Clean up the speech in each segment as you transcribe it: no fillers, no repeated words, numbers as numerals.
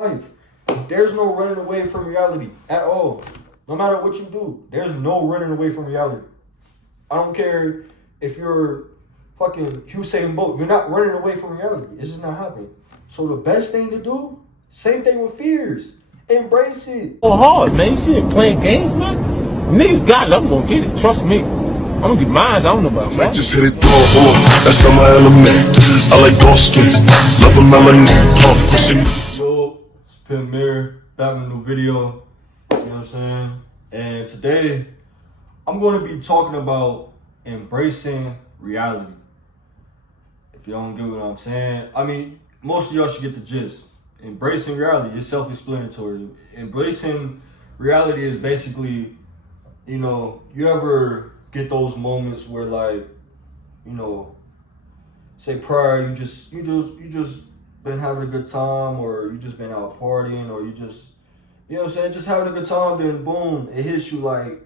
life. There's no running away from reality at all. No matter what you do, there's no running away from reality. I don't care if you're fucking Usain Bolt. You're not running away from reality. It's just not happening. So the best thing to do, same thing with fears. Embrace it. Oh, hard, man. You shit playing games, man. Niggas got it. I'm gonna get it. Trust me. I'm gonna get mine. I don't know about I just hit it through. That's not my element. I like dark skins. Love a melanin. Talk pushing. Yo, it's Pimp Mirror. Back with a new video. You know what I'm saying? And today, I'm going to be talking about embracing reality. If you don't get what I'm saying, I mean, most of y'all should get the gist. Embracing reality is self-explanatory. Embracing reality is basically, you know, you ever get those moments where, like, you know, say prior you just been having a good time, or you just been out partying, or you just, you know what I'm saying, just having a good time, then boom, it hits you like,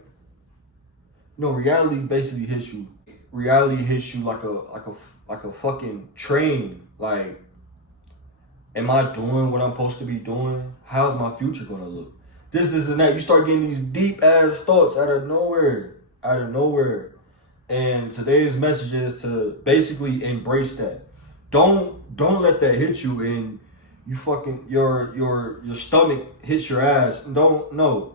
you know, reality basically hits you. Reality hits you like a fucking train. Like, am I doing what I'm supposed to be doing? How's my future gonna look? This and that. You start getting these deep ass thoughts out of nowhere. And today's message is to basically embrace that. Don't let that hit you and you fucking your stomach hits your ass. No.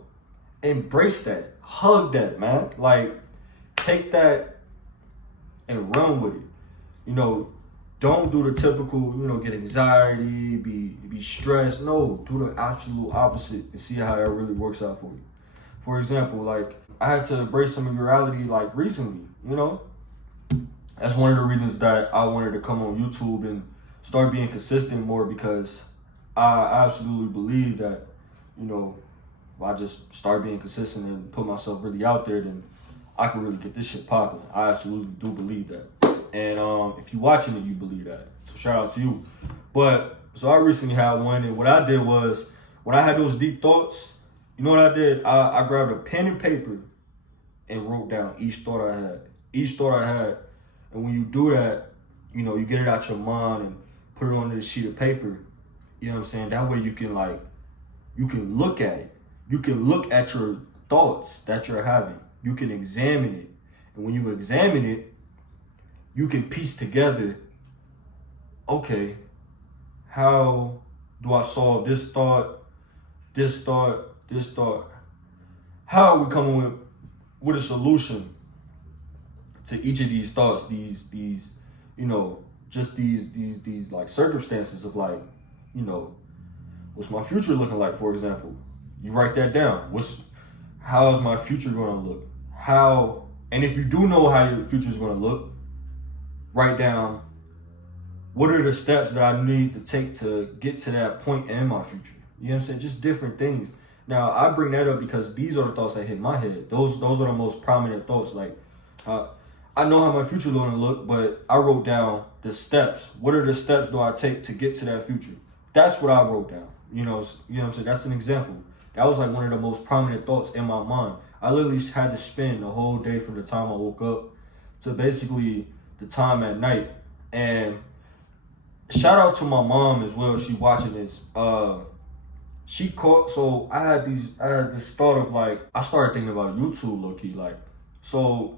Embrace that. Hug that, man. Like, take that and run with it. You know, don't do the typical, you know, get anxiety, be stressed. No, do the absolute opposite and see how that really works out for you. For example, like, I had to embrace some of reality like recently, you know? That's one of the reasons that I wanted to come on YouTube and start being consistent more, because I absolutely believe that, you know, if I just start being consistent and put myself really out there, then I can really get this shit popping. I absolutely do believe that. And if you're watching it, you believe that. So shout out to you. But, so I recently had one, and what I did was, when I had those deep thoughts, you know what I did? I grabbed a pen and paper and wrote down each thought I had. And when you do that, you know, you get it out your mind and put it on this sheet of paper. You know what I'm saying? That way you can, like, you can look at it. You can look at your thoughts that you're having. You can examine it. And when you examine it, you can piece together, okay, how do I solve this thought? How are we coming with a solution to each of these thoughts, these you know, just these like circumstances of, like, you know, what's my future looking like, for example? You write that down. How is my future gonna look? And if you do know how your future is gonna look, write down, what are the steps that I need to take to get to that point in my future? You know what I'm saying? Just different things. Now, I bring that up because these are the thoughts that hit my head. Those are the most prominent thoughts. Like, I know how my future is going to look, but I wrote down the steps. What are the steps do I take to get to that future? That's what I wrote down. You know what I'm saying? That's an example. That was like one of the most prominent thoughts in my mind. I literally had to spend the whole day from the time I woke up to basically the time at night. And shout out to my mom as well. She watching this. So I had this thought of, like, I started thinking about YouTube low key. Like, so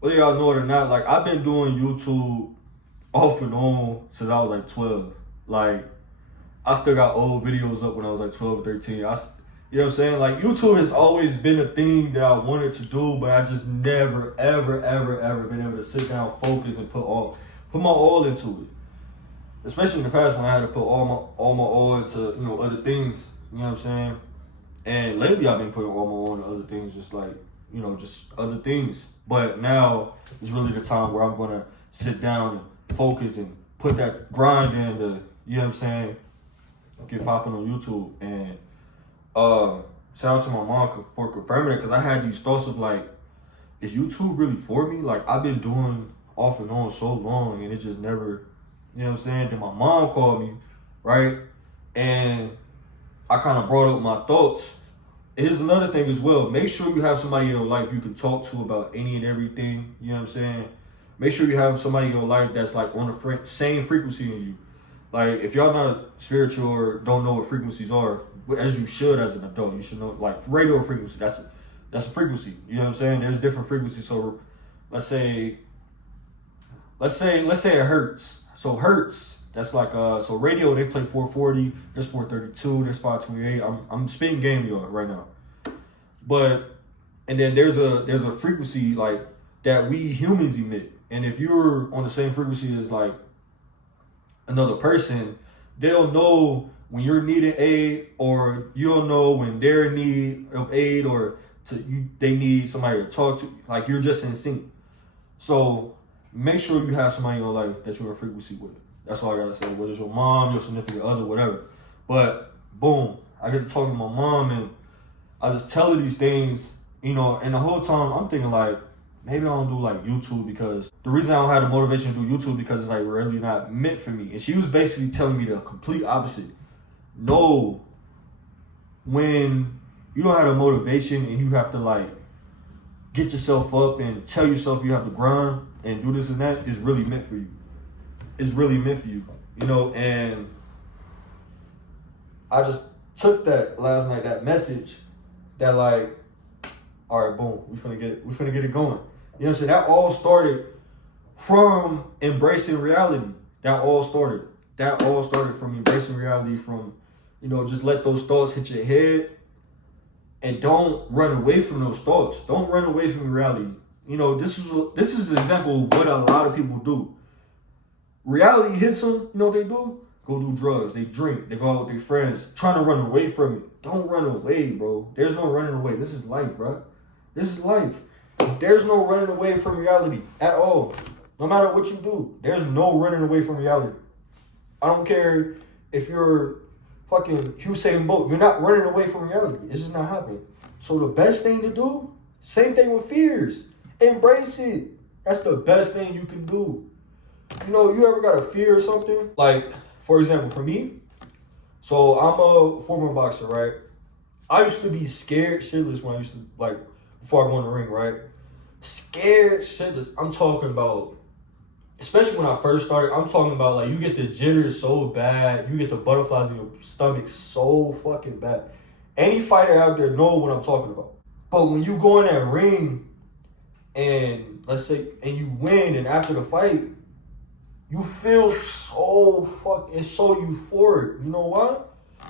whether y'all know it or not, like, I've been doing YouTube off and on since I was like 12. Like, I still got old videos up when I was like 12 or 13. You know what I'm saying? Like, YouTube has always been a thing that I wanted to do, but I just never, ever been able to sit down, focus, and put my all into it. Especially in the past when I had to put all my all into, you know, other things. You know what I'm saying? And lately I've been putting all my all into other things, just like, you know, just other things. But now is really the time where I'm gonna sit down and focus and put that grind in to, you know what I'm saying, get popping on YouTube. And shout out to my mom for confirming it, because I had these thoughts of, like, is YouTube really for me? Like, I've been doing off and on so long and it just never, you know what I'm saying? Then my mom called me, right? And I kind of brought up my thoughts. Here's another thing as well. Make sure you have somebody in your life you can talk to about any and everything. You know what I'm saying? Make sure you have somebody in your life that's, like, on the same frequency as you. Like, if y'all not spiritual or don't know what frequencies are, as you should as an adult, you should know, like, radio frequency, that's a frequency. You know what I'm saying? There's different frequencies. So let's say it hertz. So hertz, that's like so radio, they play 440, there's 432, there's 528. I'm spitting game to y'all right now. But and then there's a frequency like that we humans emit. And if you're on the same frequency as like another person, they'll know when you're needing aid, or you'll know when they're in need of aid, or they need somebody to talk to. Like, you're just in sync. So make sure you have somebody in your life that you're in frequency with. That's all I gotta say. Whether it's your mom, your significant other, whatever. But boom, I get to talk to my mom, and I just tell her these things, you know, and the whole time I'm thinking like, maybe I don't do like YouTube, because the reason I don't have the motivation to do YouTube because it's like really not meant for me. And she was basically telling me the complete opposite. No, when you don't have the motivation and you have to like get yourself up and tell yourself you have to grind and do this and that, it's really meant for you. It's really meant for you, you know. And I just took that last night, that message, that like, all right, boom, we finna get it going. You know what I'm saying? That all started from embracing reality. That all started from embracing reality, from, you know, just let those thoughts hit your head and don't run away from those thoughts. Don't run away from reality. You know, this is an example of what a lot of people do. Reality hits them, you know what they do? Go do drugs, they drink, they go out with their friends, trying to run away from it. Don't run away, bro. There's no running away. This is life, bro. This is life. There's no running away from reality at all. No matter what you do, there's no running away from reality. I don't care if you're fucking Usain Bolt. You're not running away from reality. It's just not happening. So the best thing to do, same thing with fears. Embrace it. That's the best thing you can do. You know, you ever got a fear or something? Like, for example, for me, so I'm a former boxer, right? I used to be scared shitless when I used to, like, before I go in the ring, right? Scared shitless. I'm talking about, especially when I first started, I'm talking about, like, you get the jitters so bad. You get the butterflies in your stomach so fucking bad. Any fighter out there know what I'm talking about. But when you go in that ring and, let's say, and you win, and after the fight, you feel it's so euphoric. You know why?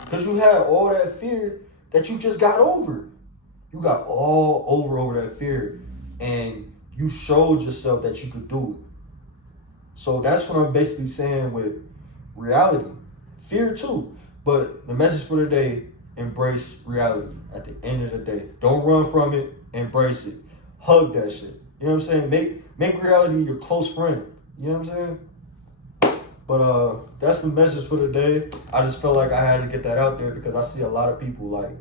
Because you had all that fear that you just got over. You got all over that fear, and you showed yourself that you could do it. So that's what I'm basically saying with reality. Fear too. But the message for today, embrace reality at the end of the day. Don't run from it, embrace it. Hug that shit. You know what I'm saying? Make reality your close friend. You know what I'm saying? But that's the message for the day. I just felt like I had to get that out there because I see a lot of people like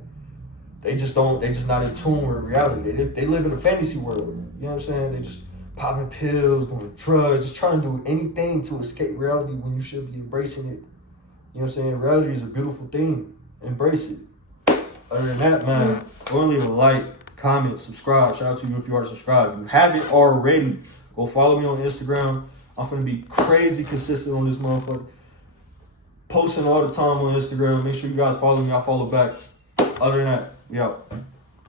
they just not in tune with reality. They live in a fantasy world. You know what I'm saying? They just popping pills, doing drugs, just trying to do anything to escape reality when you should be embracing it. You know what I'm saying? Reality is a beautiful thing. Embrace it. Other than that, man, go and leave a like, comment, subscribe. Shout out to you if you are subscribed. If you haven't already, go follow me on Instagram. I'm finna be crazy consistent on this motherfucker. Posting all the time on Instagram. Make sure you guys follow me. I follow back. Other than that, we out.